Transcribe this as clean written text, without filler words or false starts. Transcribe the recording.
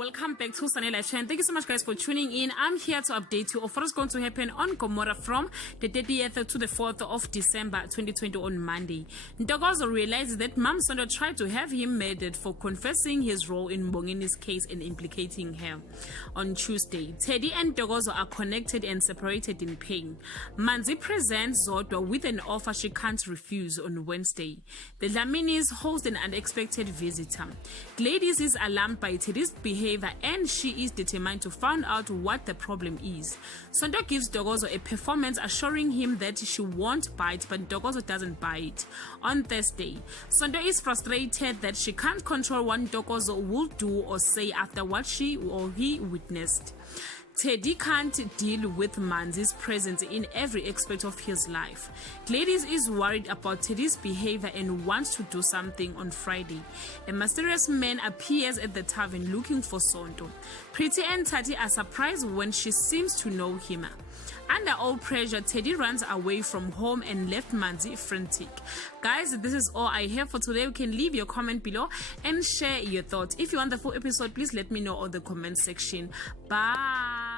Welcome back to Sanela Chan. Thank you so much, guys, for tuning in. I'm here to update you of what is going to happen on Gomora from the 30th to the 4th of December 2020 on Monday. Ntokozo realizes that Mam Sonto tried to have him murdered for confessing his role in Mbongeni's case and implicating her. On Tuesday, Teddy and Ntokozo are connected and separated in pain. Manzi presents Zodwa with an offer she can't refuse on Wednesday. The Dlaminis host an unexpected visitor. Gladys is alarmed by Teddy's behavior and she is determined to find out what the problem is. Sonto gives Ntokozo a performance assuring him that she won't bite, but Ntokozo doesn't bite. On Thursday, Sonto is frustrated that she can't control what Ntokozo will do or say after what she or he witnessed. Teddy can't deal with Manzi's presence in every aspect of his life. Gladys is worried about Teddy's behavior and wants to do something. On Friday, a mysterious man appears at the tavern looking for Sonto. Pretty and Tati are surprised when she seems to know him. Under all pressure, Teddy runs away from home and left Manzi frantic. Guys, this is all I have for today. You can leave your comment below and share your thoughts. If you want the full episode, please let me know on the comment section. Bye.